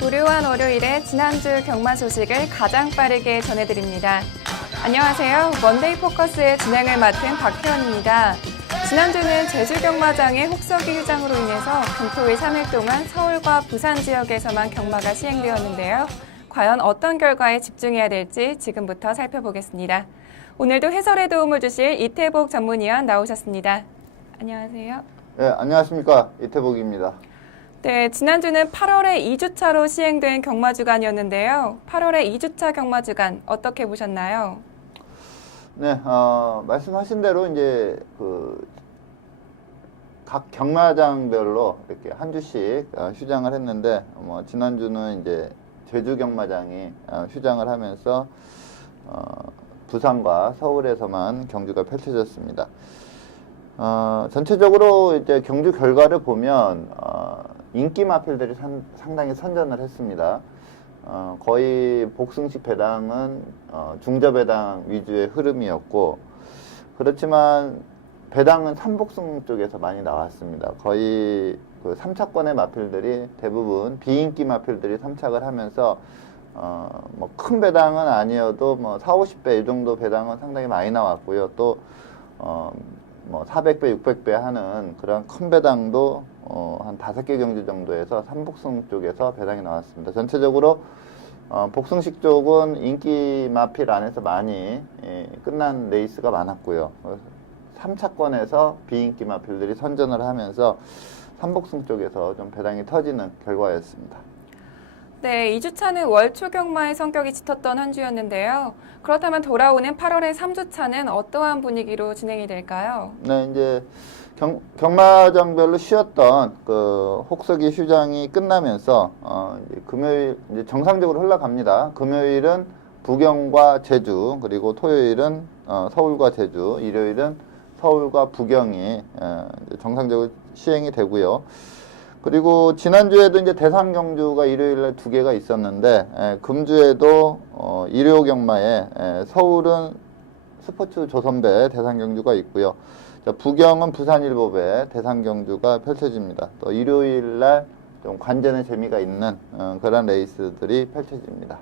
무료한 월요일에 지난주 경마 소식을 가장 빠르게 전해드립니다. 안녕하세요. 먼데이 포커스의 진행을 맡은 박혜원입니다. 지난주는 제주 경마장의 혹서기 휴장으로 인해서 금토일 3일 동안 서울과 부산 지역에서만 경마가 시행되었는데요. 과연 어떤 결과에 집중해야 될지 지금부터 살펴보겠습니다. 오늘도 해설에 도움을 주실 이태복 전문위원 나오셨습니다. 안녕하세요. 네, 안녕하십니까. 이태복입니다. 네, 지난주는 8월에 2주차로 시행된 경마주간이었는데요. 8월에 2주차 경마주간 어떻게 보셨나요? 네, 말씀하신 대로 이제 각 경마장별로 이렇게 한 주씩 휴장을 했는데, 지난주는 이제 제주 경마장이 휴장을 하면서 부산과 서울에서만 경주가 펼쳐졌습니다. 전체적으로 이제 경주 결과를 보면 인기 마필들이 상당히 선전을 했습니다. 거의 복승식 배당은 중저 배당 위주의 흐름이었고, 그렇지만 배당은 삼복승 쪽에서 많이 나왔습니다. 거의 그 3차권의 마필들이 대부분 비인기 마필들이 삼착을 하면서 큰 배당은 아니어도 4, 50배 이 정도 배당은 상당히 많이 나왔고요. 또 400배, 600배 하는 그런 큰 배당도 한 5개 경주 정도에서 삼복승 쪽에서 배당이 나왔습니다. 전체적으로 복승식 쪽은 인기 마필 안에서 많이 끝난 레이스가 많았고요. 3차권에서 비인기 마필들이 선전을 하면서 삼복승 쪽에서 좀 배당이 터지는 결과였습니다. 네, 2주차는 월초 경마의 성격이 짙었던 한 주였는데요. 그렇다면 돌아오는 8월의 3주차는 어떠한 분위기로 진행이 될까요? 네, 이제 경마장별로 쉬었던 그 혹서기 휴장이 끝나면서 이제 금요일 이제 정상적으로 흘러갑니다. 금요일은 부경과 제주, 그리고 토요일은 서울과 제주, 일요일은 서울과 부경이 정상적으로 시행이 되고요. 그리고 지난주에도 이제 대상 경주가 일요일에 2개가 있었는데, 금주에도 일요 경마에 서울은 스포츠 조선배 대상 경주가 있고요. 부경은 부산일보배 대상 경주가 펼쳐집니다. 또 일요일 날 좀 관전의 재미가 있는 그런 레이스들이 펼쳐집니다.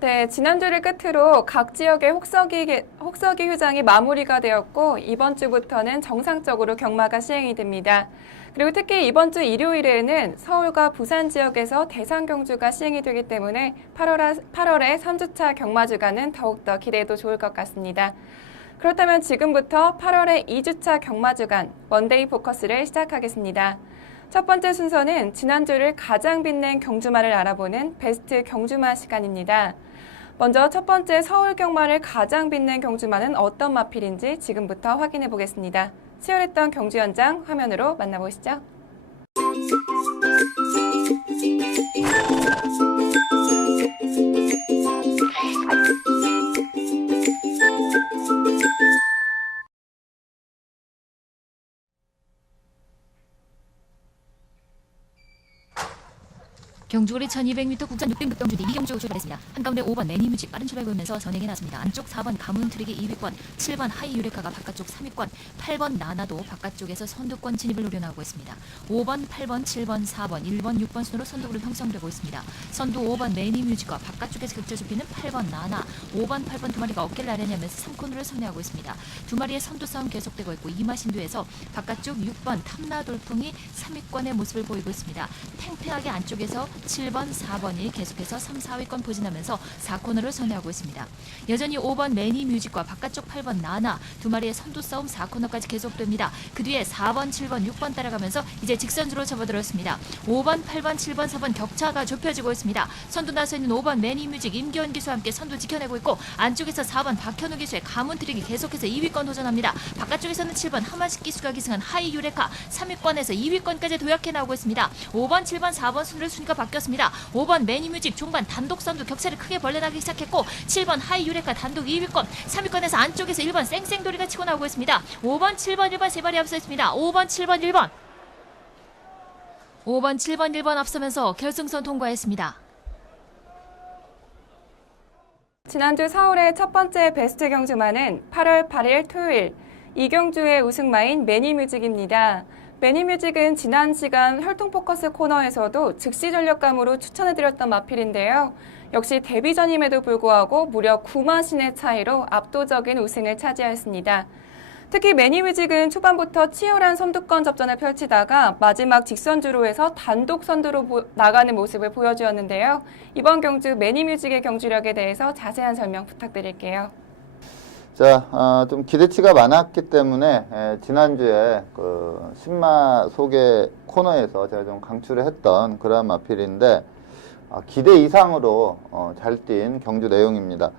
네, 지난주를 끝으로 각 지역의 혹서기 휴장이 마무리가 되었고, 이번 주부터는 정상적으로 경마가 시행이 됩니다. 그리고 특히 이번 주 일요일에는 서울과 부산 지역에서 대상 경주가 시행이 되기 때문에 8월의 3주차 경마주간은 더욱더 기대해도 좋을 것 같습니다. 그렇다면 지금부터 8월의 2주차 경마주간 먼데이 포커스를 시작하겠습니다. 첫 번째 순서는 지난주를 가장 빛낸 경주마를 알아보는 베스트 경주마 시간입니다. 먼저 첫 번째 서울 경마를 가장 빛낸 경주마는 어떤 마필인지 지금부터 확인해 보겠습니다. 치열했던 경주 현장 화면으로 만나보시죠. 경주거리 1200m 국산 6등급 경주디 이경주 출발했습니다. 한가운데 5번 매니뮤직 빠른 출발 보이면서 선행해 놨습니다. 안쪽 4번 가문 트랙의 2위권, 7번 하이 유레카가 바깥쪽 3위권, 8번 나나도 바깥쪽에서 선두권 진입을 노려나오고 있습니다. 5번, 8번, 7번, 4번, 1번, 6번 순으로 선두그룹 형성되고 있습니다. 선두 5번 매니뮤직과 바깥쪽에서 격차좁히는 8번 나나, 5번, 8번 두 마리가 어깨를 나란히하면서 3코너를 선회하고 있습니다. 두 마리의 선두 싸움 계속되고 있고 이마신두에서 바깥쪽 6번 탐나돌풍이 3위권의 모습을 보이고 있습니다. 팽팽하게 안쪽에서 7번, 4번이 계속해서 3, 4위권 포진하면서 4코너를 선회하고 있습니다. 여전히 5번 매니뮤직과 바깥쪽 8번 나나 두 마리의 선두 싸움 4코너까지 계속됩니다. 그 뒤에 4번, 7번, 6번 따라가면서 이제 직선주로 접어들었습니다. 5번, 8번, 7번, 4번 격차가 좁혀지고 있습니다. 선두 나서 있는 5번 매니뮤직 임기원 기수와 함께 선두 지켜내고 있고, 안쪽에서 4번 박현우 기수의 가문 트릭이 계속해서 2위권 도전합니다. 바깥쪽에서는 7번 하마식 기수가 기승한 하이 유레카 3위권에서 2위권까지 도약해 나오고 있습니다. 5번, 7번, 4번 순위가 바뀌었습니다. 5번 매니뮤직 중반 단독 선두 격차를 크게 벌려나기 시작했고, 7번 하이 유레카 단독 2위권, 3위권에서 안쪽에서 1번 쌩쌩돌이가 치고 나오고 있습니다. 5번, 7번, 1번 세 발이 앞서 있습니다. 5번, 7번, 1번. 5번, 7번, 1번 앞서면서 결승선 통과했습니다. 지난주 서울의 첫 번째 베스트 경주마는 8월 8일 토요일 이경주의 우승마인 매니뮤직입니다. 매니뮤직은 지난 시간 혈통포커스 코너에서도 즉시 전력감으로 추천해드렸던 마필인데요. 역시 데뷔전임에도 불구하고 무려 9만 신의 차이로 압도적인 우승을 차지하였습니다. 특히 매니뮤직은 초반부터 치열한 선두권 접전을 펼치다가 마지막 직선주로에서 단독 선두로 나가는 모습을 보여주었는데요. 이번 경주 매니뮤직의 경주력에 대해서 자세한 설명 부탁드릴게요. 자, 좀 기대치가 많았기 때문에 지난주에 그 신마 소개 코너에서 제가 좀 강추를 했던 그러한 마필인데 기대 이상으로 잘 뛴 경주 내용입니다.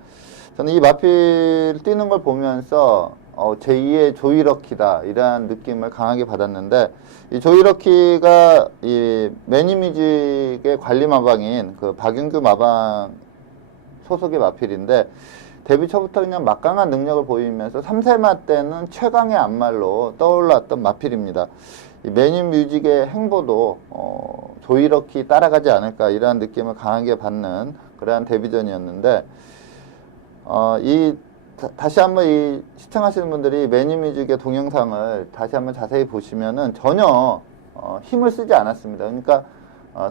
저는 이 마필 뛰는 걸 보면서 제2의 조이러키다 이러한 느낌을 강하게 받았는데, 이 조이러키가 이 매니뮤직의 관리 마방인 그 박윤규 마방 소속의 마필인데, 데뷔 초부터 그냥 막강한 능력을 보이면서 3세마 때는 최강의 안말로 떠올랐던 마필입니다. 이 매니뮤직의 행보도 조이러키 따라가지 않을까 이러한 느낌을 강하게 받는 그러한 데뷔전이었는데, 다시 한번 이 시청하시는 분들이 매니뮤직의 동영상을 다시 한번 자세히 보시면은 전혀 힘을 쓰지 않았습니다. 그러니까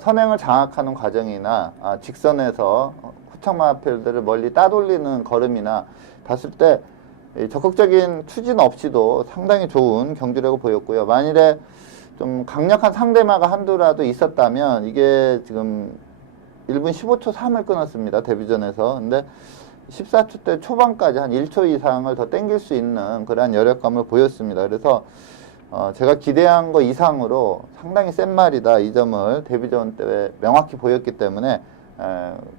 선행을 장악하는 과정이나 직선에서 후청마필들을 멀리 따돌리는 걸음이나 봤을 때 적극적인 추진 없이도 상당히 좋은 경주력을 보였고요. 만일에 좀 강력한 상대마가 한두라도 있었다면 이게 지금 1분 15초 3을 끊었습니다. 데뷔전에서. 근데 14초 대 초반까지 한 1초 이상을 더 땡길 수 있는 그러한 여력감을 보였습니다. 그래서 제가 기대한 거 이상으로 상당히 센 말이다. 이 점을 데뷔전 때 명확히 보였기 때문에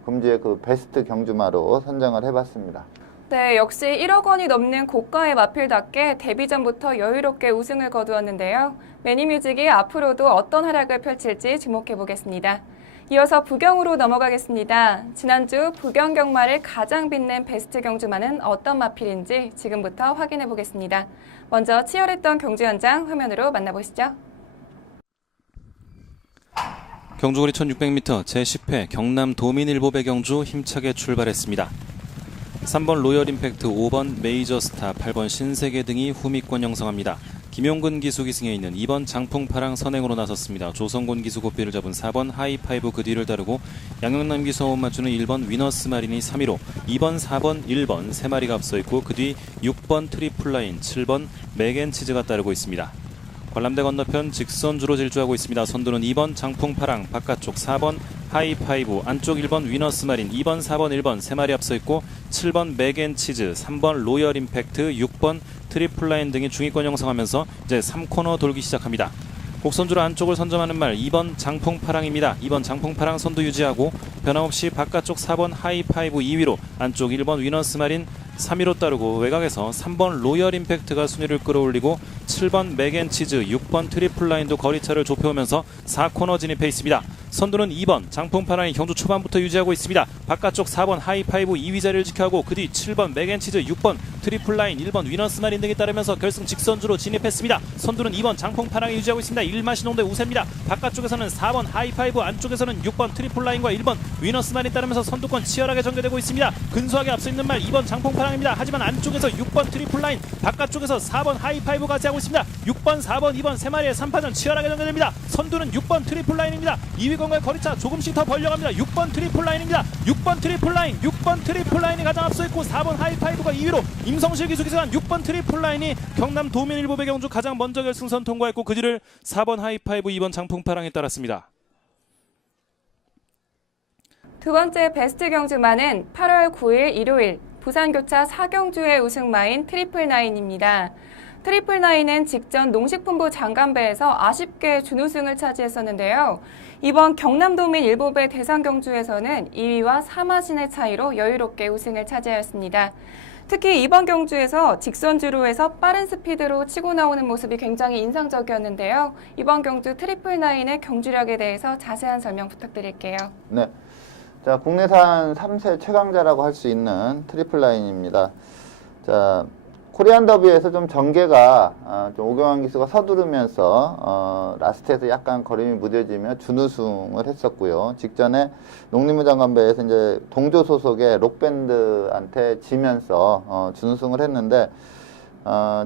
금주의 그 베스트 경주마로 선정을 해봤습니다. 네, 역시 1억 원이 넘는 고가의 마필답게 데뷔전부터 여유롭게 우승을 거두었는데요. 매니뮤직이 앞으로도 어떤 활약을 펼칠지 주목해보겠습니다. 이어서 부경으로 넘어가겠습니다. 지난주 부경 경마를 가장 빛낸 베스트 경주마는 어떤 마필인지 지금부터 확인해보겠습니다. 먼저 치열했던 경주 현장 화면으로 만나보시죠. 경주거리 1600m 제10회 경남 도민일보배 경주 힘차게 출발했습니다. 3번 로열 임팩트, 5번 메이저 스타, 8번 신세계 등이 후미권 형성합니다. 김용근 기수 기승에 있는 2번 장풍파랑 선행으로 나섰습니다. 조성곤 기수 고삐를 잡은 4번 하이파이브 그 뒤를 따르고 양영남 기수 호흡 맞추는 1번 위너스 마린이 3위로 2번, 4번, 1번 3마리가 앞서 있고 그 뒤 6번 트리플라인, 7번 맥앤치즈가 따르고 있습니다. 관람대 건너편 직선주로 질주하고 있습니다. 선두는 2번 장풍파랑, 바깥쪽 4번 하이파이브, 안쪽 1번 위너스 마린, 2번, 4번, 1번 3마리 앞서 있고 7번 맥앤치즈, 3번 로열 임팩트, 6번 트리플라인 등이 중위권 형성하면서 이제 3코너 돌기 시작합니다. 곡선주로 안쪽을 선점하는 말 2번 장풍파랑입니다. 2번 장풍파랑 선두 유지하고 변함없이 바깥쪽 4번 하이파이브 2위로 안쪽 1번 위너스 마린 3위로 따르고 외곽에서 3번 로열 임팩트가 순위를 끌어올리고 7번 맥앤치즈, 6번 트리플라인도 거리차를 좁혀오면서 4코너 진입해 있습니다. 선두는 2번 장풍파랑이 경주 초반부터 유지하고 있습니다. 바깥쪽 4번 하이파이브 2위 자리를 지켜하고 그 뒤 7번 맥앤치즈, 6번 트리플라인, 1번 위너스 마린 등이 따르면서 결승 직선주로 진입했습니다. 선두는 2번 장풍파랑이 유지하고 있습니다. 1마신홍대 우세입니다. 바깥쪽에서는 4번 하이파이브, 안쪽에서는 6번 트리플라인과 1번 위너스 마린 따르면서 선두권 치열하게 전개되고 있습니다. 근소하게 앞서 있는 말 2번 장풍파랑입니다. 하지만 안쪽에서 6번 트리플라인, 바깥쪽에서 4번 하이파이브가 하고 있습니다. 6번, 4번, 2번 3마리의 3파전 치열하게 전개됩니다. 선두는 6번 트리플라인입니다. 2위권과의 거리차 조금씩 더 벌려갑니다. 6번 트리플라인입니다. 6번 트리플라인, 6번 트리플라인이 가장 앞서 있고 4번 하이파이브가 2위로 임성실 기수 기승한 6번 트리플라인이 경남 도민일보배 경주 가장 먼저 결승선 통과했고 그 뒤를 4번 하이파이브, 2번 장풍파랑이 따랐습니다. 두 번째 베스트 경주마는 8월 9일 일요일 부산교차 4경주의 우승마인 트리플나인입니다. 트리플나인은 직전 농식품부 장간배에서 아쉽게 준우승을 차지했었는데요. 이번 경남도민 일보배 대상경주에서는 2위와 3마신의 차이로 여유롭게 우승을 차지하였습니다. 특히 이번 경주에서 직선주로에서 빠른 스피드로 치고 나오는 모습이 굉장히 인상적이었는데요. 이번 경주 트리플나인의 경주력에 대해서 자세한 설명 부탁드릴게요. 네. 자, 국내산 3세 최강자라고 할 수 있는 트리플라인입니다. 자, 코리안 더비에서 좀 전개가 좀 오경환 기수가 서두르면서 라스트에서 약간 걸음이 무뎌지며 준우승을 했었고요. 직전에 농림부 장관배에서 이제 동조 소속의 록밴드한테 지면서 준우승을 했는데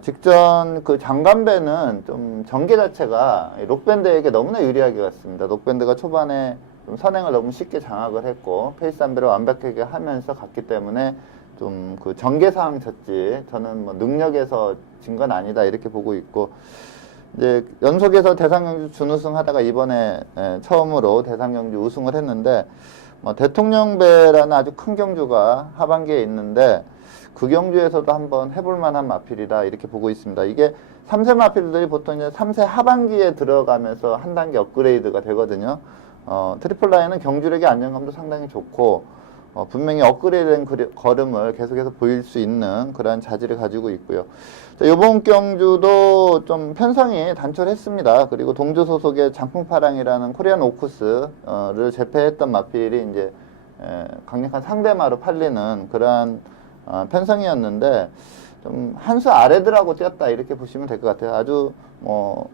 직전 그 장관배는 좀 전개 자체가 록밴드에게 너무나 유리하게 갔습니다. 록밴드가 초반에 좀 선행을 너무 쉽게 장악을 했고 페이스 안배를 완벽하게 하면서 갔기 때문에 좀 그 전개상 졌지 저는 뭐 능력에서 진 건 아니다 이렇게 보고 있고 이제 연속해서 대상경주 준우승 하다가 이번에 처음으로 대상경주 우승을 했는데 뭐 대통령배라는 아주 큰 경주가 하반기에 있는데 그 경주에서도 한번 해볼 만한 마필이다 이렇게 보고 있습니다. 이게 3세 마필들이 보통 이제 3세 하반기에 들어가면서 한 단계 업그레이드가 되거든요. 트리플 라인은 경주력의 안정감도 상당히 좋고 분명히 업그레이드된 걸음을 계속해서 보일 수 있는 그런 자질을 가지고 있고요. 자, 이번 경주도 좀 편성이 단촐했습니다. 그리고 동조 소속의 장풍파랑이라는 코리안 오쿠스를 제패했던 마필이 이제 강력한 상대마로 팔리는 그러한 편성이었는데 좀 한 수 아래들하고 뛰었다 이렇게 보시면 될 것 같아요. 아주 뭐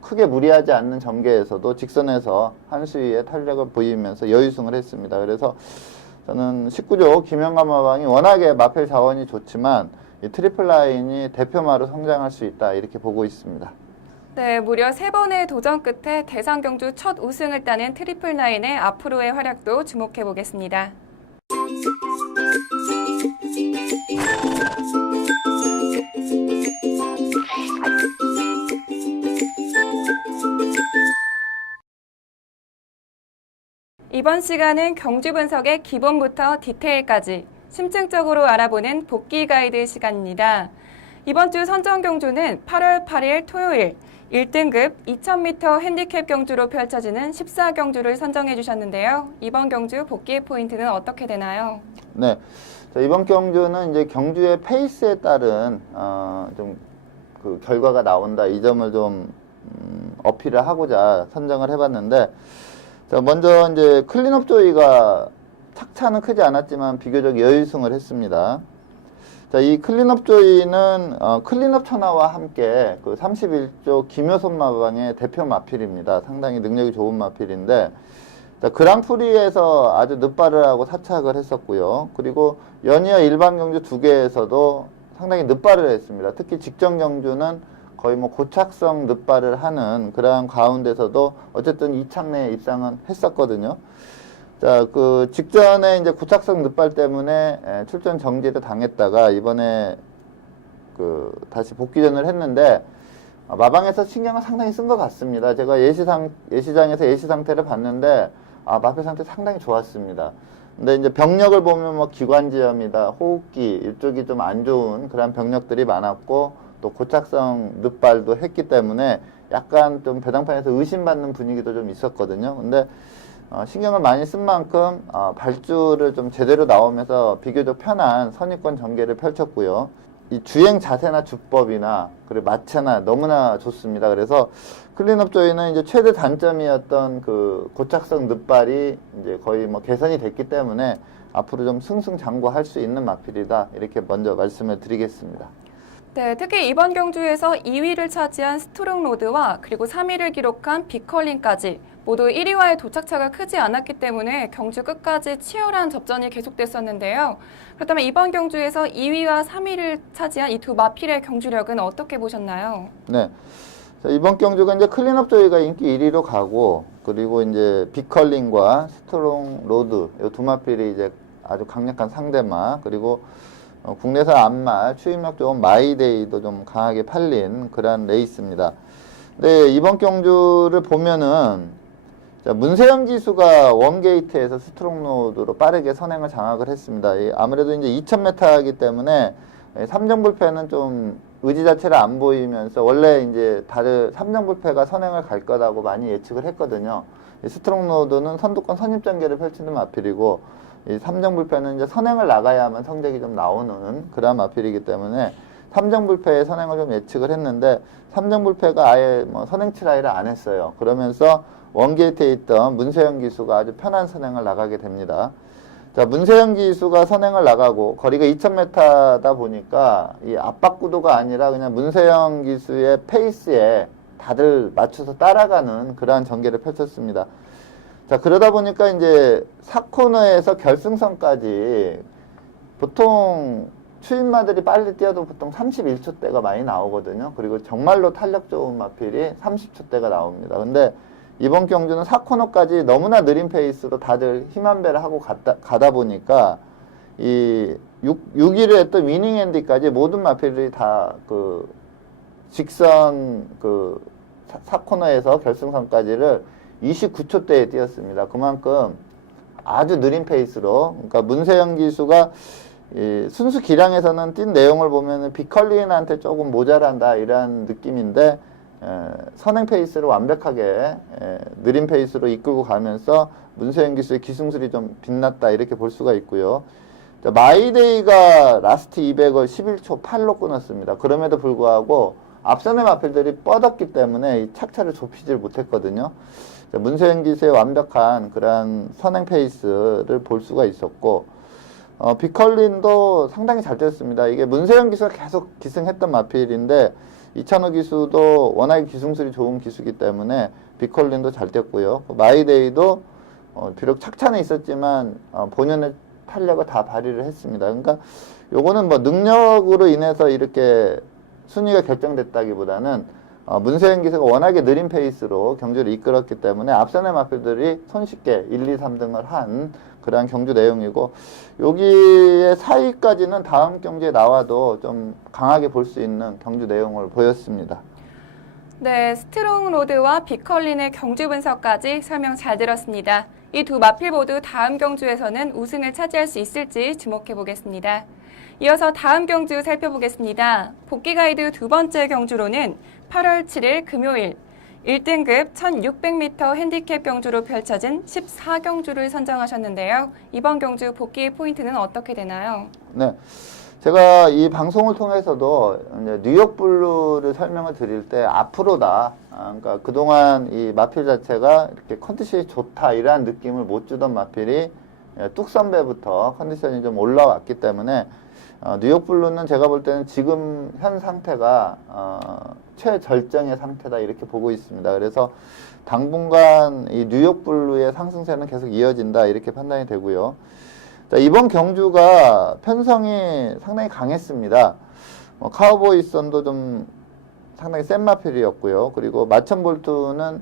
크게 무리하지 않는 전개에서도 직선에서 한 수위의 탄력을 보이면서 여유승을 했습니다. 그래서 저는 19조 김영감마방이 워낙에 마필 자원이 좋지만 이 트리플 라인이 대표마로 성장할 수 있다 이렇게 보고 있습니다. 네, 무려 3번의 도전 끝에 대상경주 첫 우승을 따낸 트리플 라인의 앞으로의 활약도 주목해 보겠습니다. 이번 시간은 경주 분석의 기본부터 디테일까지 심층적으로 알아보는 복귀 가이드 시간입니다. 이번 주 선정 경주는 8월 8일 토요일 1등급 2000m 핸디캡 경주로 펼쳐지는 14경주를 선정해 주셨는데요. 이번 경주 복귀의 포인트는 어떻게 되나요? 네, 자, 이번 경주는 이제 경주의 페이스에 따른 좀 그 결과가 나온다 이 점을 좀 어필을 하고자 선정을 해봤는데. 자, 먼저 이제 클린업 조이가 착차는 크지 않았지만 비교적 여유승을 했습니다. 자, 이 클린업 조이는 클린업 천하와 함께 그 31조 김효선 마방의 대표 마필입니다. 상당히 능력이 좋은 마필인데 자, 그랑프리에서 아주 늦발을 하고 사착을 했었고요. 그리고 연이어 일반 경주 2개에서도 상당히 늦발을 했습니다. 특히 직전 경주는 거의 뭐 고착성 늦발을 하는 그러한 가운데서도 어쨌든 2착 내에 입상은 했었거든요. 자, 그 직전에 이제 고착성 늦발 때문에 출전 정지를 당했다가 이번에 그 다시 복귀전을 했는데 마방에서 신경을 상당히 쓴 것 같습니다. 제가 예시장에서 예시 상태를 봤는데 마필 상태 상당히 좋았습니다. 근데 이제 병력을 보면 뭐 기관지염이다, 호흡기 이쪽이 좀 안 좋은 그런 병력들이 많았고 또 고착성 늦발도 했기 때문에 약간 좀 배당판에서 의심받는 분위기도 좀 있었거든요. 근데 신경을 많이 쓴 만큼 발주를 좀 제대로 나오면서 비교적 편한 선입권 전개를 펼쳤고요. 이 주행 자세나 주법이나 그리고 마체나 너무나 좋습니다. 그래서 클린업 조이는 이제 최대 단점이었던 그 고착성 늦발이 이제 거의 뭐 개선이 됐기 때문에 앞으로 좀 승승장구할 수 있는 마필이다 이렇게 먼저 말씀을 드리겠습니다. 네, 특히 이번 경주에서 2위를 차지한 스트롱 로드와 그리고 3위를 기록한 빅컬린까지 모두 1위와의 도착차가 크지 않았기 때문에 경주 끝까지 치열한 접전이 계속됐었는데요. 그렇다면 이번 경주에서 2위와 3위를 차지한 이 두 마필의 경주력은 어떻게 보셨나요? 네. 자, 이번 경주가 이제 클린업 조이가 인기 1위로 가고 그리고 이제 빅컬린과 스트롱 로드 이 두 마필이 이제 아주 강력한 상대마 그리고 국내산 안말, 추임력 좋은 마이데이도 좀 강하게 팔린 그런 레이스입니다. 네, 이번 경주를 보면은 자, 문세영 기수가 원게이트에서 스트롱로드로 빠르게 선행을 장악을 했습니다. 아무래도 이제 2000m이기 때문에 3정불패는 좀 의지 자체를 안 보이면서 원래 이제 다들 3정불패가 선행을 갈 거라고 많이 예측을 했거든요. 스트롱로드는 선두권 선입전개를 펼치는 마필이고 이 3정불패는 이제 선행을 나가야만 성적이 좀 나오는 그런 마필이기 때문에 3정불패의 선행을 좀 예측을 했는데 3정불패가 아예 뭐 선행 트라이를 안 했어요. 그러면서 원게이트에 있던 문세영 기수가 아주 편한 선행을 나가게 됩니다. 자, 문세영 기수가 선행을 나가고 거리가 2000m다 보니까 이 압박 구도가 아니라 그냥 문세영 기수의 페이스에 다들 맞춰서 따라가는 그러한 전개를 펼쳤습니다. 자, 그러다 보니까 이제 4코너에서 결승선까지 보통 추임마들이 빨리 뛰어도 보통 31초대가 많이 나오거든요. 그리고 정말로 탄력 좋은 마필이 30초대가 나옵니다. 근데 이번 경주는 4코너까지 너무나 느린 페이스로 다들 힘안배를 하고 가다 보니까 이 6위를 했던 위닝 앤디까지 모든 마필들이 다 그 직선 그 4코너에서 결승선까지를 29초대에 뛰었습니다. 그만큼 아주 느린 페이스로, 그러니까 문세영 기수가 이 순수 기량에서는 뛴 내용을 보면은 비컬린한테 조금 모자란다 이런 느낌인데, 선행 페이스를 완벽하게 느린 페이스로 이끌고 가면서 문세영 기수의 기승술이 좀 빛났다 이렇게 볼 수가 있고요. 자, 마이데이가 라스트 200을 11초 8로 끊었습니다. 그럼에도 불구하고 앞선의 마필들이 뻗었기 때문에 이 착차를 좁히질 못했거든요. 자, 문세영 기수의 완벽한 그런 선행 페이스를 볼 수가 있었고, 비컬린도 상당히 잘 뛰었습니다. 이게 문세영 기수가 계속 기승했던 마필인데 이찬호 기수도 워낙에 기승술이 좋은 기수이기 때문에 비컬린도 잘 뛰었고요. 마이데이도 비록 착차는 있었지만 본연의 탄력을 다 발휘를 했습니다. 그러니까 요거는 뭐 능력으로 인해서 이렇게 순위가 결정됐다기보다는 문세영 기수가 워낙에 느린 페이스로 경주를 이끌었기 때문에 앞선의 마필들이 손쉽게 1, 2, 3등을 한 그러한 경주 내용이고, 여기에 4위까지는 다음 경주에 나와도 좀 강하게 볼 수 있는 경주 내용을 보였습니다. 네, 스트롱 로드와 비컬린의 경주 분석까지 설명 잘 들었습니다. 이 두 마필 모두 다음 경주에서는 우승을 차지할 수 있을지 주목해 보겠습니다. 이어서 다음 경주 살펴보겠습니다. 복귀 가이드 두 번째 경주로는 8월 7일 금요일 1등급 1600m 핸디캡 경주로 펼쳐진 14경주를 선정하셨는데요. 이번 경주 복귀 포인트는 어떻게 되나요? 네. 제가 이 방송을 통해서도 이제 뉴욕 블루를 설명을 드릴 때 앞으로다. 그러니까 그동안 이 마필 자체가 이렇게 컨디션이 좋다 이러한 느낌을 못 주던 마필이 뚝선배부터 컨디션이 좀 올라왔기 때문에 뉴욕 블루는 제가 볼 때는 지금 현 상태가 최절정의 상태다 이렇게 보고 있습니다. 그래서 당분간 이 뉴욕 블루의 상승세는 계속 이어진다 이렇게 판단이 되고요. 자, 이번 경주가 편성이 상당히 강했습니다. 카우보이 선도 좀 상당히 센 마필이었고요. 그리고 마천볼트는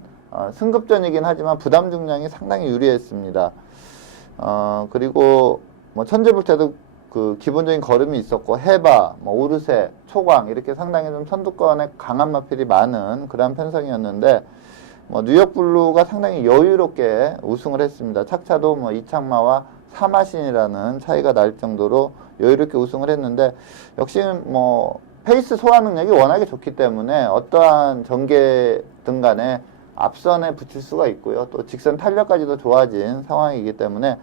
승급전이긴 하지만 부담 중량이 상당히 유리했습니다. 그리고 뭐 천재볼트도 그 기본적인 걸음이 있었고, 해바, 뭐 오르세, 초광 이렇게 상당히 좀 선두권에 강한 마필이 많은 그런 편성이었는데, 뭐 뉴욕 블루가 상당히 여유롭게 우승을 했습니다. 착차도 뭐 이창마와 사마신이라는 차이가 날 정도로 여유롭게 우승을 했는데, 역시 뭐 페이스 소화 능력이 워낙에 좋기 때문에 어떠한 전개등 간에 앞선에 붙일 수가 있고요. 또 직선 탄력까지도 좋아진 상황이기 때문에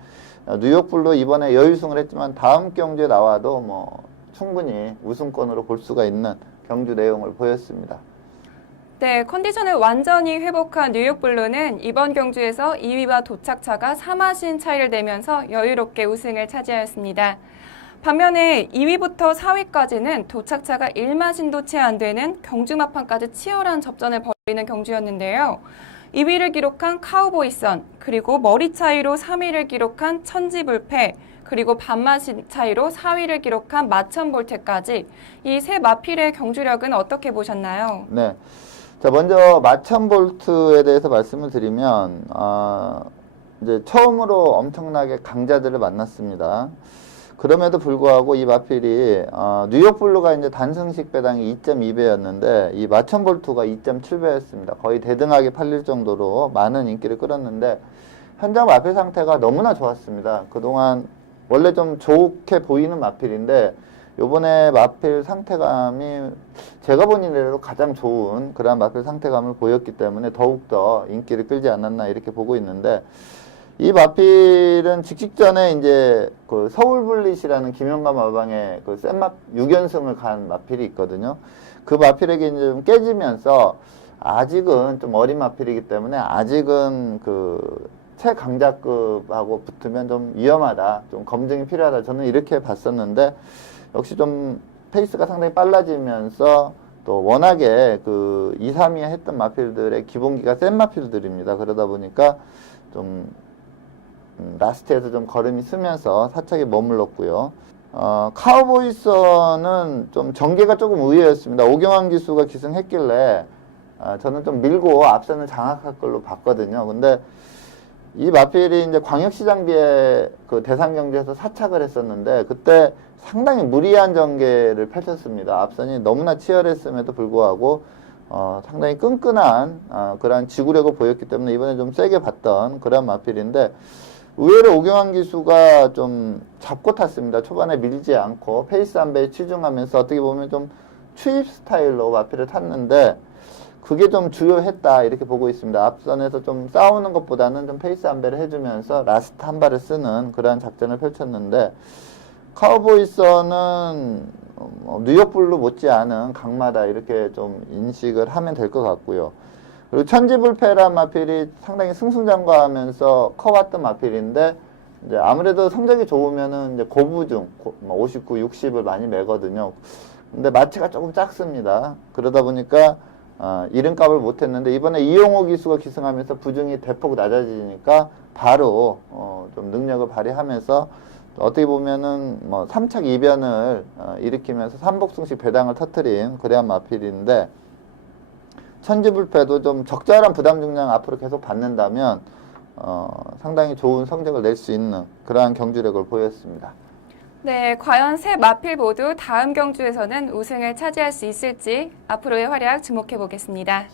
뉴욕 블루 이번에 여유승을 했지만 다음 경주에 나와도 뭐 충분히 우승권으로 볼 수가 있는 경주 내용을 보였습니다. 네, 컨디션을 완전히 회복한 뉴욕 블루는 이번 경주에서 2위와 도착차가 3마신 차이를 내면서 여유롭게 우승을 차지하였습니다. 반면에 2위부터 4위까지는 도착차가 1마신도 채 안 되는 경주 막판까지 치열한 접전을 벌이는 경주였는데요. 2위를 기록한 카우보이선, 그리고 머리 차이로 3위를 기록한 천지불패, 그리고 반마신 차이로 4위를 기록한 마천볼트까지 이 세 마필의 경주력은 어떻게 보셨나요? 네. 자, 먼저 마천볼트에 대해서 말씀을 드리면 이제 처음으로 엄청나게 강자들을 만났습니다. 그럼에도 불구하고 이 마필이 뉴욕 블루가 이제 단승식 배당이 2.2배였는데 이 마천볼트가 2.7배였습니다. 거의 대등하게 팔릴 정도로 많은 인기를 끌었는데 현장 마필 상태가 너무나 좋았습니다. 그동안 원래 좀 좋게 보이는 마필인데 요번에 마필 상태감이 제가 본 이래로 가장 좋은 그런 마필 상태감을 보였기 때문에 더욱더 인기를 끌지 않았나 이렇게 보고 있는데, 이 마필은 직전에 이제 그 서울블릿이라는 김영감 마방의 그 센마 6연승을 간 마필이 있거든요. 그 마필에게 이제 좀 깨지면서 아직은 좀 어린 마필이기 때문에 아직은 그 최강자급하고 붙으면 좀 위험하다, 좀 검증이 필요하다, 저는 이렇게 봤었는데 역시 좀 페이스가 상당히 빨라지면서 또 워낙에 그 2, 3위에 했던 마필들의 기본기가 센 마필들입니다. 그러다 보니까 좀 라스트에서 좀 걸음이 쓰면서 사착에 머물렀고요. 카우보이서는 좀 전개가 조금 의외였습니다. 오경환 기수가 기승했길래 저는 좀 밀고 앞선을 장악할 걸로 봤거든요. 근데 이 마필이 이제 광역시장비에 그 대상경주에서 사착을 했었는데 그때 상당히 무리한 전개를 펼쳤습니다. 앞선이 너무나 치열했음에도 불구하고 상당히 끈끈한 그러한 지구력을 보였기 때문에 이번에 좀 세게 봤던 그런 마필인데 의외로 오경환 기수가 좀 잡고 탔습니다. 초반에 밀지 않고 페이스 안배에 치중하면서 어떻게 보면 좀 추입 스타일로 마필을 탔는데 그게 좀 주요했다 이렇게 보고 있습니다. 앞선에서 좀 싸우는 것보다는 좀 페이스 안배를 해주면서 라스트 한 발을 쓰는 그러한 작전을 펼쳤는데 카우보이서는 뉴욕블루 못지않은 강마다 이렇게 좀 인식을 하면 될 것 같고요. 그리고 천지불패란 마필이 상당히 승승장구하면서 커왔던 마필인데 이제 아무래도 성적이 좋으면은 이제 고부중 59, 60을 많이 매거든요. 근데 마치가 조금 작습니다. 그러다 보니까 이름값을 못했는데 이번에 이용호 기수가 기승하면서 부중이 대폭 낮아지니까 바로 좀 능력을 발휘하면서 어떻게 보면은 뭐 3착 이변을 일으키면서 삼복승식 배당을 터트린 그래야 마필인데 천지불패도 좀 적절한 부담 중량 앞으로 계속 받는다면 상당히 좋은 성적을 낼 수 있는 그러한 경주력을 보였습니다. 네, 과연 세 마필 모두 다음 경주에서는 우승을 차지할 수 있을지 앞으로의 활약 주목해 보겠습니다.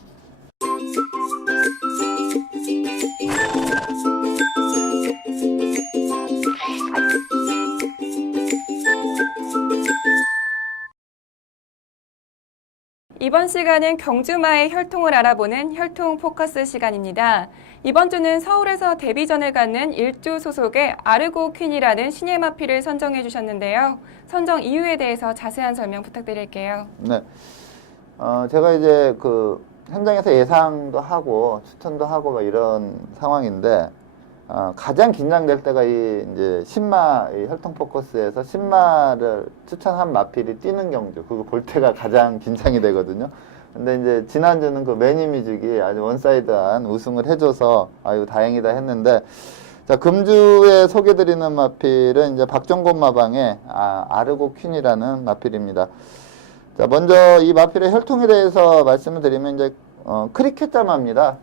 이번 시간은 경주마의 혈통을 알아보는 혈통 포커스 시간입니다. 이번 주는 서울에서 데뷔전을 갖는 일주 소속의 아르고 퀸이라는 신예 마필을 선정해 주셨는데요. 선정 이유에 대해서 자세한 설명 부탁드릴게요. 네. 제가 이제 그 현장에서 예상도 하고 추천도 하고 막 이런 상황인데 가장 긴장될 때가 이제 신마 이 혈통 포커스에서 신마를 추천한 마필이 뛰는 경주 그거 볼 때가 가장 긴장이 되거든요. 근데 이제 지난주는 그 매니뮤직이 아주 원사이드한 우승을 해줘서 아유 다행이다 했는데 자 금주에 소개드리는 마필은 이제 박정곤 마방의 아르고 퀸이라는 마필입니다. 자 먼저 이 마필의 혈통에 대해서 말씀을 드리면 이제 크리켓 자마입니다.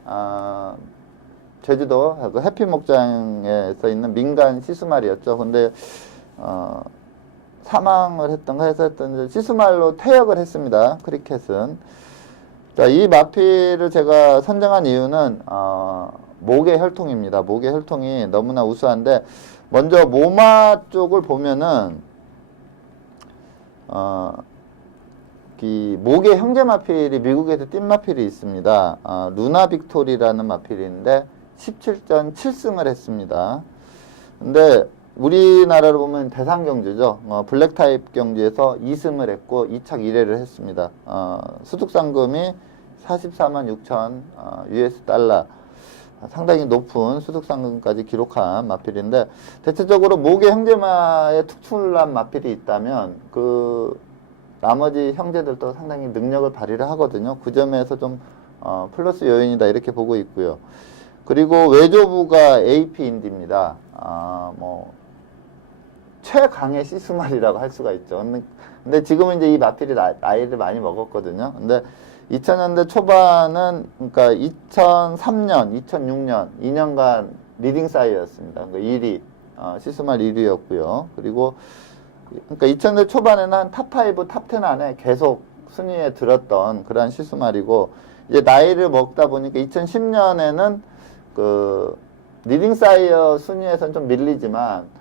제주도 그 해피 목장에서 있는 민간 시수말이었죠. 근데 사망을 했던가 해서 했던 시수말로 퇴역을 했습니다. 크리켓은. 자, 이 마필을 제가 선정한 이유는 목의 혈통입니다. 목의 혈통이 너무나 우수한데 먼저 모마 쪽을 보면은 이 목의 형제 마필이 미국에서 띈 마필이 있습니다. 루나 빅토리라는 마필인데 17.7승을 했습니다. 근데 우리나라로 보면 대상 경주죠. 블랙 타입 경주에서 2승을 했고 2착 1회를 했습니다. 수득 상금이 44만 6천 US 달러. 상당히 높은 수득 상금까지 기록한 마필인데 대체적으로 목의 형제마에 특출난 마필이 있다면 그 나머지 형제들도 상당히 능력을 발휘를 하거든요. 그 점에서 좀 플러스 요인이다 이렇게 보고 있고요. 그리고 외조부가 AP 인디입니다. 뭐 최강의 시스말이라고 할 수가 있죠. 근데 지금은 이제 이 마필이 나이를 많이 먹었거든요. 근데 2000년대 초반은 그러니까 2003년, 2006년 2년간 리딩 사이였습니다. 그러니까 1위 시스말 1위였고요. 그리고 그러니까 2000년대 초반에는 한 탑5, 탑10 안에 계속 순위에 들었던 그런 시스말이고 이제 나이를 먹다 보니까 2010년에는 그 리딩 사이어 순위에서는 좀 밀리지만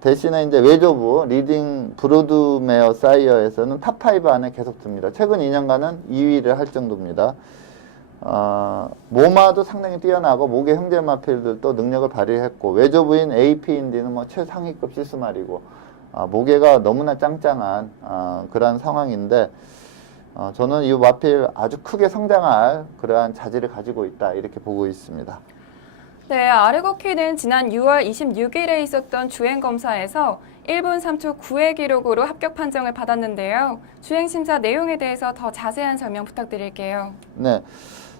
대신에 이제 외조부 리딩 브로드메어 사이어에서는 탑5 안에 계속 듭니다. 최근 2년간은 2위를 할 정도입니다. 모마도 상당히 뛰어나고 목의 형제 마필들도 능력을 발휘했고 외조부인 AP 인디는 뭐 최상위급 시스말이고 모계가 너무나 짱짱한 그러한 상황인데 저는 이 마필 아주 크게 성장할 그러한 자질을 가지고 있다 이렇게 보고 있습니다. 네, 아르고퀴는 지난 6월 26일에 있었던 주행검사에서 1분 3초 9의 기록으로 합격 판정을 받았는데요. 주행심사 내용에 대해서 더 자세한 설명 부탁드릴게요. 네.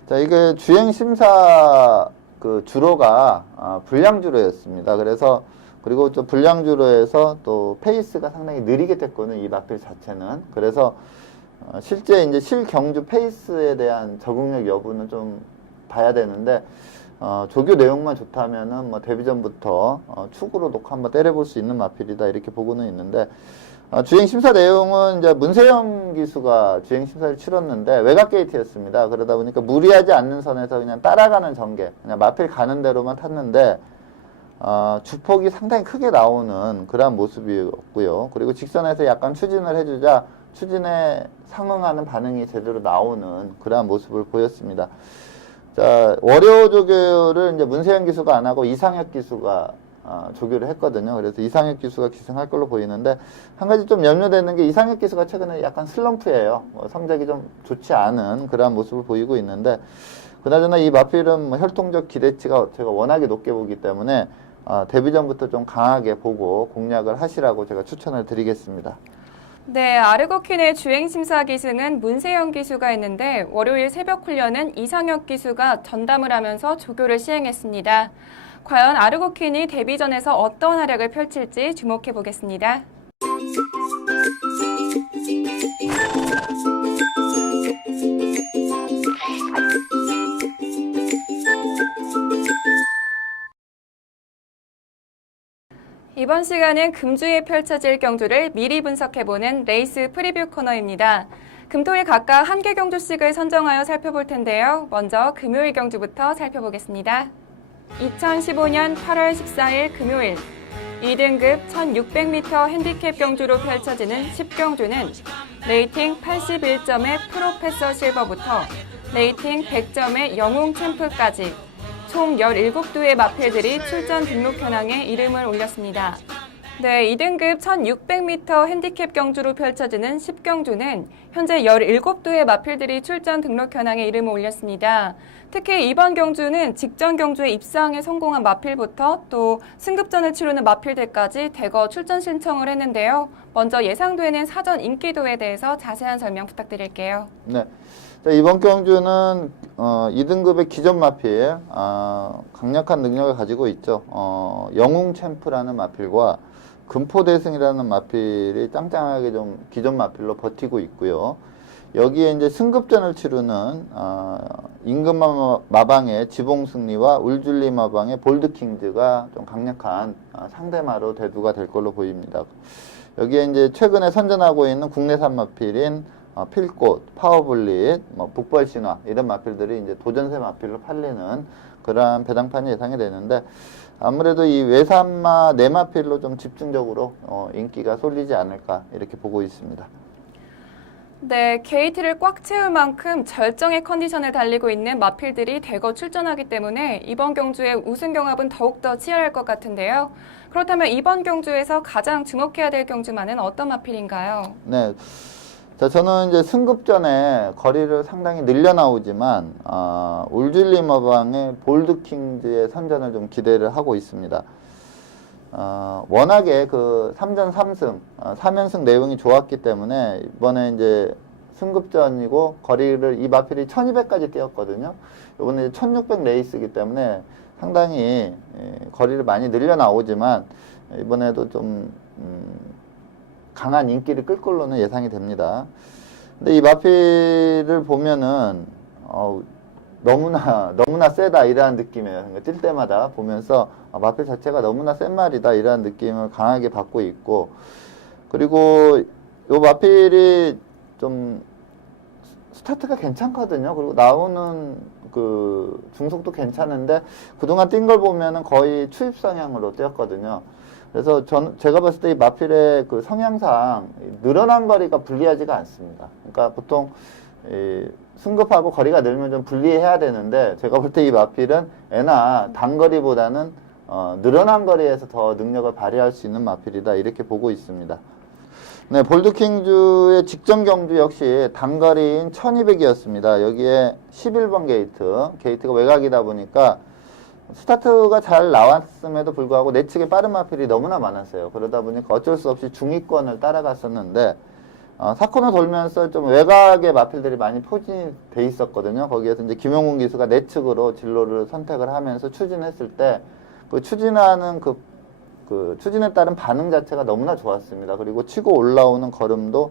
자, 이게 주행심사 그 주로가 불량주로였습니다. 그래서 그리고 또 불량주로 해서 또 페이스가 상당히 느리게 됐거든요. 이 마필 자체는. 그래서 실제 이제 실경주 페이스에 대한 적응력 여부는 좀 봐야 되는데 조교 내용만 좋다면은 뭐 데뷔 전부터 축으로 놓고 한번 때려볼 수 있는 마필이다 이렇게 보고는 있는데 주행 심사 내용은 이제 문세영 기수가 주행 심사를 치렀는데 외곽 게이트였습니다. 그러다 보니까 무리하지 않는 선에서 그냥 따라가는 전개, 그냥 마필 가는 대로만 탔는데 주폭이 상당히 크게 나오는 그러한 모습이었고요. 그리고 직선에서 약간 추진을 해주자 추진에 상응하는 반응이 제대로 나오는 그러한 모습을 보였습니다. 자, 월요 조교를 이제 문세영 기수가 안 하고 이상혁 기수가 조교를 했거든요. 그래서 이상혁 기수가 기승할 걸로 보이는데 한 가지 좀 염려되는 게 이상혁 기수가 최근에 약간 슬럼프예요. 성적이 좀 좋지 않은 그러한 모습을 보이고 있는데 그나저나 이 마필은 뭐 혈통적 기대치가 제가 워낙에 높게 보기 때문에 데뷔 전부터 좀 강하게 보고 공략을 하시라고 제가 추천을 드리겠습니다. 네, 아르고킨의 주행심사 기승은 문세영 기수가 했는데 월요일 새벽 훈련은 이상혁 기수가 전담을 하면서 조교를 시행했습니다. 과연 아르고킨이 데뷔전에서 어떤 활약을 펼칠지 주목해 보겠습니다. 이번 시간은 금주에 펼쳐질 경주를 미리 분석해보는 레이스 프리뷰 코너입니다. 금토일 각각 한 개 경주씩을 선정하여 살펴볼 텐데요. 먼저 금요일 경주부터 살펴보겠습니다. 2015년 8월 14일 금요일 2등급 1600m 핸디캡 경주로 펼쳐지는 10경주는 레이팅 81점의 프로페서 실버부터 레이팅 100점의 영웅 챔프까지 총 17두의 마필들이 출전 등록 현황에 이름을 올렸습니다. 네, 2등급 1600m 핸디캡 경주로 펼쳐지는 10경주는 현재 17두의 마필들이 출전 등록 현황에 이름을 올렸습니다. 특히 이번 경주는 직전 경주에 입상에 성공한 마필부터 또 승급전을 치르는 마필들까지 대거 출전 신청을 했는데요. 먼저 예상되는 사전 인기도에 대해서 자세한 설명 부탁드릴게요. 네. 자, 이번 경주는 2등급의 기존 마필, 강력한 능력을 가지고 있죠. 영웅 챔프라는 마필과 금포대승이라는 마필이 짱짱하게 좀 기존 마필로 버티고 있고요. 여기에 이제 승급전을 치르는 임금 마방의 지봉승리와 울줄리 마방의 볼드킹즈가 좀 강력한 상대마로 대두가 될 걸로 보입니다. 여기에 이제 최근에 선전하고 있는 국내산 마필인 필꽃, 파워블릿, 북벌신화 이런 마필들이 이제 도전세 마필로 팔리는 그러한 배당판이 예상이 되는데 아무래도 이 외산마 네 마필로 좀 집중적으로 인기가 쏠리지 않을까 이렇게 보고 있습니다. 네, 게이트를 꽉 채울 만큼 절정의 컨디션을 달리고 있는 마필들이 대거 출전하기 때문에 이번 경주의 우승 경합은 더욱더 치열할 것 같은데요. 그렇다면 이번 경주에서 가장 주목해야 될 경주만은 어떤 마필인가요? 네. 자, 저는 이제 승급전에 거리를 상당히 늘려 나오지만, 울줄리 마방의 볼드킹즈의 선전을 좀 기대를 하고 있습니다. 워낙에 그 3전 3승, 3연승 내용이 좋았기 때문에 이번에 이제 승급전이고 거리를 이 마필이 1200까지 뛰었거든요. 이번에 1600 레이스이기 때문에 상당히 거리를 많이 늘려 나오지만 이번에도 좀, 강한 인기를 끌 걸로는 예상이 됩니다. 근데 이 마필을 보면은 너무나 세다 이러한 느낌이에요. 그러니까 뛸 때마다 보면서 마필 자체가 너무나 센 말이다 이러한 느낌을 강하게 받고 있고 그리고 요 마필이 좀 스타트가 괜찮거든요. 그리고 나오는 그 중속도 괜찮은데 그동안 뛴 걸 보면은 거의 추입 성향으로 뛰었거든요. 그래서 제가 봤을 때 이 마필의 그 성향상 늘어난 거리가 불리하지가 않습니다. 그러니까 보통 승급하고 거리가 늘면 좀 불리해야 되는데 제가 볼 때 이 마필은 애나 단거리보다는 늘어난 거리에서 더 능력을 발휘할 수 있는 마필이다 이렇게 보고 있습니다. 네, 볼드킹주의 직전 경주 역시 단거리인 1200이었습니다. 여기에 11번 게이트가 외곽이다 보니까 스타트가 잘 나왔음에도 불구하고 내측에 빠른 마필이 너무나 많았어요. 그러다 보니까 어쩔 수 없이 중위권을 따라갔었는데 사코너 돌면서 좀 외곽의 마필들이 많이 포진이 돼 있었거든요. 거기에서 이제 김용훈 기수가 내측으로 진로를 선택을 하면서 추진했을 때 그 추진하는 그 그 추진에 따른 반응 자체가 너무나 좋았습니다. 그리고 치고 올라오는 걸음도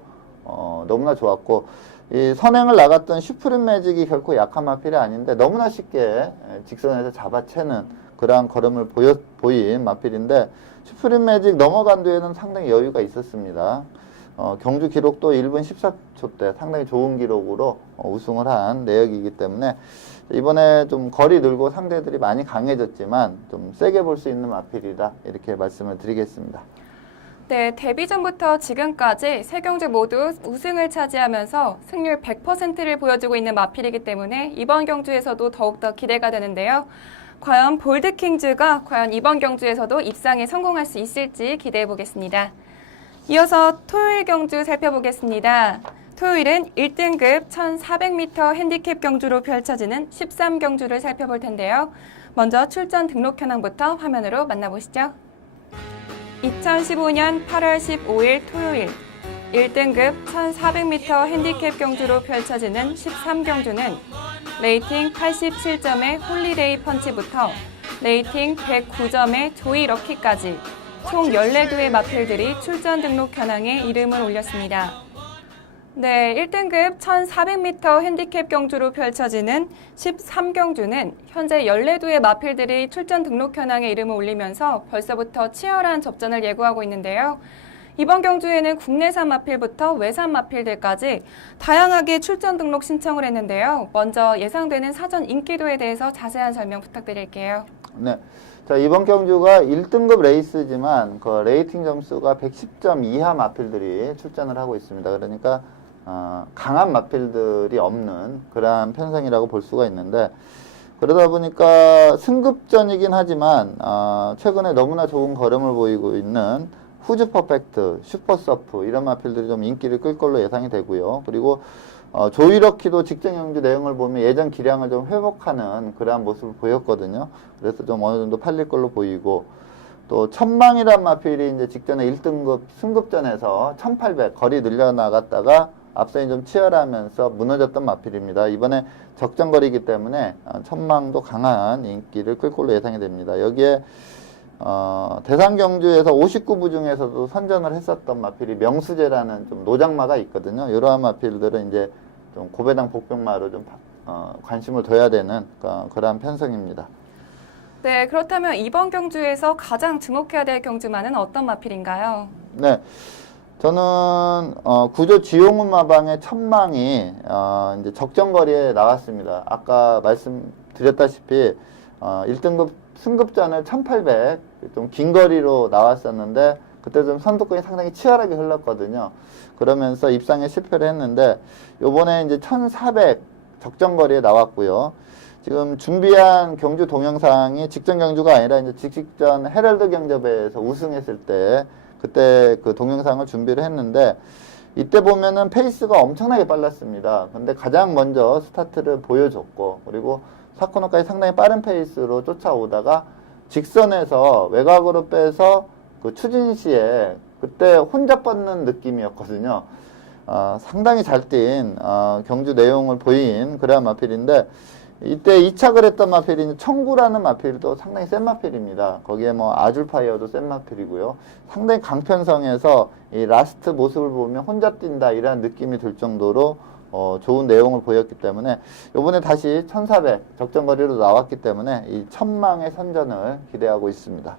너무나 좋았고, 이 선행을 나갔던 슈프림 매직이 결코 약한 마필이 아닌데 너무나 쉽게 직선에서 잡아채는 그러한 걸음을 보인 마필인데, 슈프림 매직 넘어간 뒤에는 상당히 여유가 있었습니다. 경주 기록도 1분 14초대 상당히 좋은 기록으로 우승을 한 내역이기 때문에 이번에 좀 거리 늘고 상대들이 많이 강해졌지만 좀 세게 볼 수 있는 마필이다, 이렇게 말씀을 드리겠습니다. 네, 데뷔전부터 지금까지 세 경주 모두 우승을 차지하면서 승률 100%를 보여주고 있는 마필이기 때문에 이번 경주에서도 더욱더 기대가 되는데요. 과연 볼드킹즈가 과연 이번 경주에서도 입상에 성공할 수 있을지 기대해 보겠습니다. 이어서 토요일 경주 살펴보겠습니다. 토요일은 1등급 1400m 핸디캡 경주로 펼쳐지는 13경주를 살펴볼 텐데요. 먼저 출전 등록 현황부터 화면으로 만나보시죠. 2015년 8월 15일 토요일 1등급 1400m 핸디캡 경주로 펼쳐지는 13경주는 레이팅 87점의 홀리데이 펀치부터 레이팅 109점의 조이 럭키까지 총 14두의 마필들이 출전 등록 현황에 이름을 올렸습니다. 네, 1등급 1400m 핸디캡 경주로 펼쳐지는 13경주는 현재 14두의 마필들이 출전 등록 현황에 이름을 올리면서 벌써부터 치열한 접전을 예고하고 있는데요. 이번 경주에는 국내산 마필부터 외산 마필들까지 다양하게 출전 등록 신청을 했는데요. 먼저 예상되는 사전 인기도에 대해서 자세한 설명 부탁드릴게요. 네. 자, 이번 경주가 1등급 레이스지만 그 레이팅 점수가 110점 이하 마필들이 출전을 하고 있습니다. 그러니까 강한 마필들이 없는 그러한 편성이라고 볼 수가 있는데, 그러다 보니까 승급전이긴 하지만 최근에 너무나 좋은 걸음을 보이고 있는 후즈 퍼펙트, 슈퍼 서프 이런 마필들이 좀 인기를 끌 걸로 예상이 되고요. 그리고 조이 럭키도 직전 경주 내용을 보면 예전 기량을 좀 회복하는 그러한 모습을 보였거든요. 그래서 좀 어느 정도 팔릴 걸로 보이고, 또 천망이란 마필이 이제 직전에 1등급 승급전에서 1800 거리 늘려나갔다가 앞선이 좀 치열하면서 무너졌던 마필입니다. 이번에 적정거리이기 때문에 천망도 강한 인기를 끌 걸로 예상이 됩니다. 여기에 대상 경주에서 59부 중에서도 선전을 했었던 마필이 명수제라는 좀 노장마가 있거든요. 이러한 마필들은 이제 좀 고배당 복병마로 좀 관심을 둬야 되는 그러한 편성입니다. 네, 그렇다면 이번 경주에서 가장 주목해야 될 경주마는 어떤 마필인가요? 네, 저는 구조 지용훈 마방의 천망이 이제 적정거리에 나왔습니다. 아까 말씀드렸다시피 1등급 승급전을 1800 좀 긴 거리로 나왔었는데 그때 좀 선두권이 상당히 치열하게 흘렀거든요. 그러면서 입상에 실패를 했는데 요번에 이제 1400 적정거리에 나왔고요. 지금 준비한 경주 동영상이 직전 경주가 아니라 이제 직전 헤럴드 경접에서 우승했을 때 그때 그 동영상을 준비를 했는데, 이때 보면은 페이스가 엄청나게 빨랐습니다. 근데 가장 먼저 스타트를 보여줬고, 그리고 4코너까지 상당히 빠른 페이스로 쫓아오다가 직선에서 외곽으로 빼서 그 추진 시에 그때 혼자 뻗는 느낌이었거든요. 상당히 잘 뛴 경주 내용을 보인 그러한 마필인데, 이때 이착을 했던 마필이 청구라는 마필도 상당히 센 마필입니다. 거기에 뭐 아줄파이어도 센 마필이고요. 상당히 강편성에서 이 라스트 모습을 보면 혼자 뛴다 이런 느낌이 들 정도로 좋은 내용을 보였기 때문에 이번에 다시 1400 적정거리로 나왔기 때문에 이 천망의 선전을 기대하고 있습니다.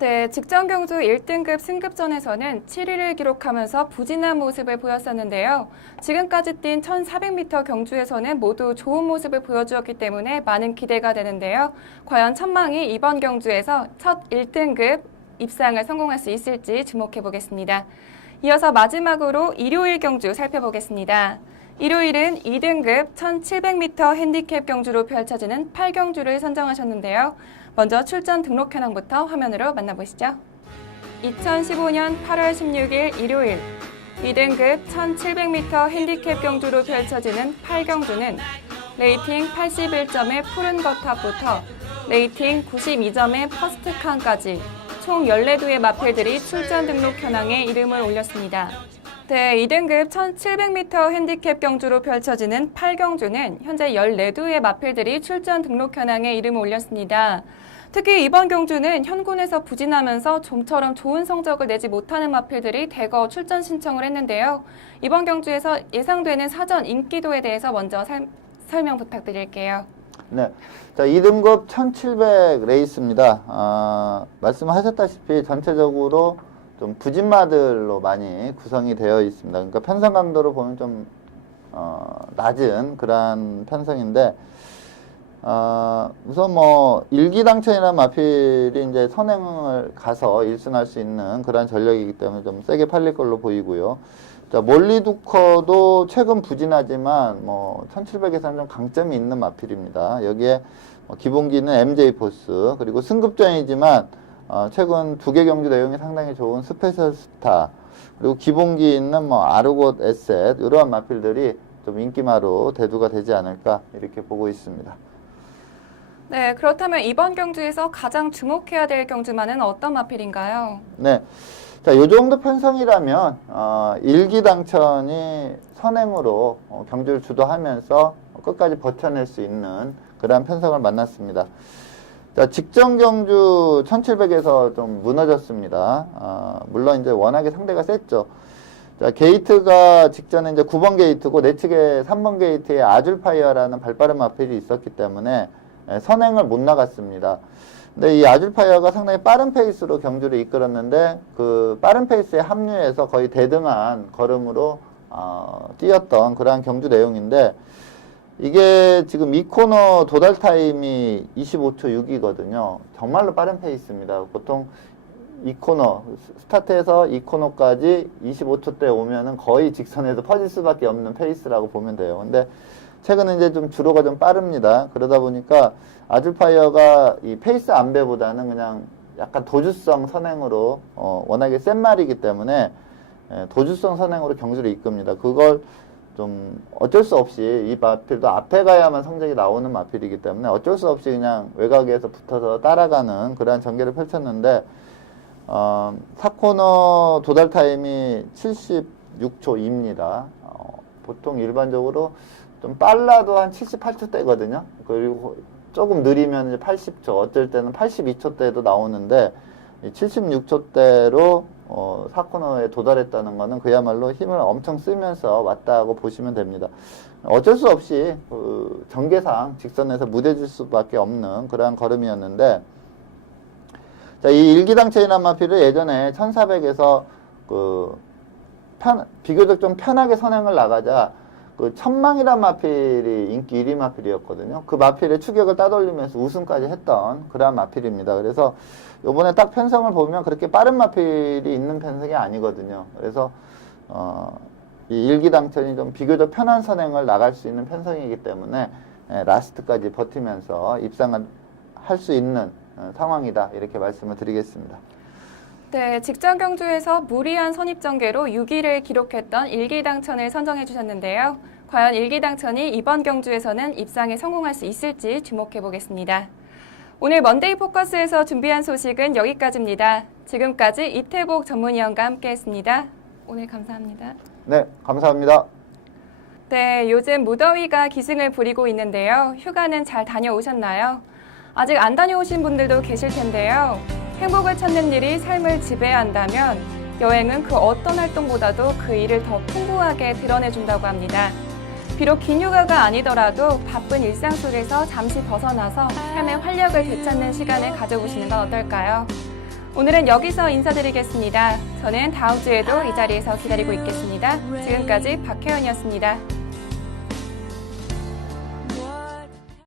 네, 직전 경주 1등급 승급전에서는 7위를 기록하면서 부진한 모습을 보였었는데요. 지금까지 뛴 1400m 경주에서는 모두 좋은 모습을 보여주었기 때문에 많은 기대가 되는데요. 과연 천망이 이번 경주에서 첫 1등급 입상을 성공할 수 있을지 주목해 보겠습니다. 이어서 마지막으로 일요일 경주 살펴보겠습니다. 일요일은 2등급 1700m 핸디캡 경주로 펼쳐지는 8경주를 선정하셨는데요. 먼저 출전 등록 현황부터 화면으로 만나보시죠. 2015년 8월 16일 일요일 2등급 1700m 핸디캡 경주로 펼쳐지는 8경주는 레이팅 81점의 푸른 거탑부터 레이팅 92점의 퍼스트 칸까지 총 14두의 마필들이 출전 등록 현황에 이름을 올렸습니다. 네, 2등급 1700m 핸디캡 경주로 펼쳐지는 8경주는 현재 14두의 마필들이 출전 등록 현황에 이름을 올렸습니다. 특히 이번 경주는 현군에서 부진하면서 좀처럼 좋은 성적을 내지 못하는 마필들이 대거 출전 신청을 했는데요. 이번 경주에서 예상되는 사전 인기도에 대해서 먼저 설명 부탁드릴게요. 네. 자, 2등급 1700 레이스입니다. 말씀하셨다시피 전체적으로 좀 부진마들로 많이 구성이 되어 있습니다. 그러니까 편성 강도로 보면 좀 낮은 그러한 편성인데, 우선 뭐 일기당천이라는 마필이 이제 선행을 가서 1승할 수 있는 그러한 전력이기 때문에 좀 세게 팔릴 걸로 보이고요. 자, 몰리두커도 최근 부진하지만 뭐 1700에서는 좀 강점이 있는 마필입니다. 여기에 기본기는 MJ 포스, 그리고 승급전이지만 최근 2개 경주 내용이 상당히 좋은 스페셜 스타, 그리고 기본기 있는 뭐 아르곳 에셋, 이러한 마필들이 좀 인기마로 대두가 되지 않을까 이렇게 보고 있습니다. 네, 그렇다면 이번 경주에서 가장 주목해야 될 경주마는 어떤 마필인가요? 네. 자, 요 정도 편성이라면, 일기당천이 선행으로 경주를 주도하면서 끝까지 버텨낼 수 있는 그러한 편성을 만났습니다. 자, 직전 경주 1700에서 좀 무너졌습니다. 물론 이제 워낙에 상대가 셌죠. 자, 게이트가 직전에 이제 9번 게이트고 내측에 3번 게이트에 아줄파이어라는 발빠른 마필이 있었기 때문에 선행을 못 나갔습니다. 근데 이 아줄파이어가 상당히 빠른 페이스로 경주를 이끌었는데 그 빠른 페이스에 합류해서 거의 대등한 걸음으로 뛰었던 그러한 경주 내용인데, 이게 지금 2코너 도달 타임이 25초 6이거든요. 정말로 빠른 페이스입니다. 보통 2코너, 스타트에서 2코너까지 25초대 오면은 거의 직선에서 퍼질 수밖에 없는 페이스라고 보면 돼요. 근데 최근에 이제 좀 주로가 좀 빠릅니다. 그러다 보니까 아줄파이어가 이 페이스 안배보다는 그냥 약간 도주성 선행으로, 워낙에 센 말이기 때문에 도주성 선행으로 경주를 이끕니다. 그걸 좀 어쩔 수 없이, 이 마필도 앞에 가야만 성적이 나오는 마필이기 때문에 어쩔 수 없이 그냥 외곽에서 붙어서 따라가는 그러한 전개를 펼쳤는데, 4코너 도달 타임이 76초입니다. 보통 일반적으로 좀 빨라도 한 78초대거든요. 그리고 조금 느리면 이제 80초, 어쩔 때는 82초대도 나오는데, 76초대로 4코너에 도달했다는 거는 그야말로 힘을 엄청 쓰면서 왔다고 보시면 됩니다. 어쩔 수 없이 전개상 직선에서 무뎌질 수밖에 없는 그러한 걸음이었는데, 자, 이 일기당천이란 마필을 예전에 1400에서 비교적 좀 편하게 선행을 나가자 천망이란 마필이 인기 1위 마필이었거든요. 그 마필의 추격을 따돌리면서 우승까지 했던 그러한 마필입니다. 그래서 요번에 딱 편성을 보면 그렇게 빠른 마필이 있는 편성이 아니거든요. 그래서 이 일기당천이 좀 비교적 편한 선행을 나갈 수 있는 편성이기 때문에 라스트까지 버티면서 입상을 할 수 있는 상황이다, 이렇게 말씀을 드리겠습니다. 네, 직전 경주에서 무리한 선입전개로 6위를 기록했던 일기당천을 선정해 주셨는데요. 과연 일기당천이 이번 경주에서는 입상에 성공할 수 있을지 주목해 보겠습니다. 오늘 먼데이 포커스에서 준비한 소식은 여기까지입니다. 지금까지 이태복 전문위원과 함께했습니다. 오늘 감사합니다. 네, 감사합니다. 네, 요즘 무더위가 기승을 부리고 있는데요. 휴가는 잘 다녀오셨나요? 아직 안 다녀오신 분들도 계실 텐데요. 행복을 찾는 일이 삶을 지배한다면 여행은 그 어떤 활동보다도 그 일을 더 풍부하게 드러내준다고 합니다. 비록 긴 휴가가 아니더라도 바쁜 일상 속에서 잠시 벗어나서 삶의 활력을 되찾는 시간을 가져보시는 건 어떨까요? 오늘은 여기서 인사드리겠습니다. 저는 다음 주에도 이 자리에서 기다리고 있겠습니다. 지금까지 박혜연이었습니다.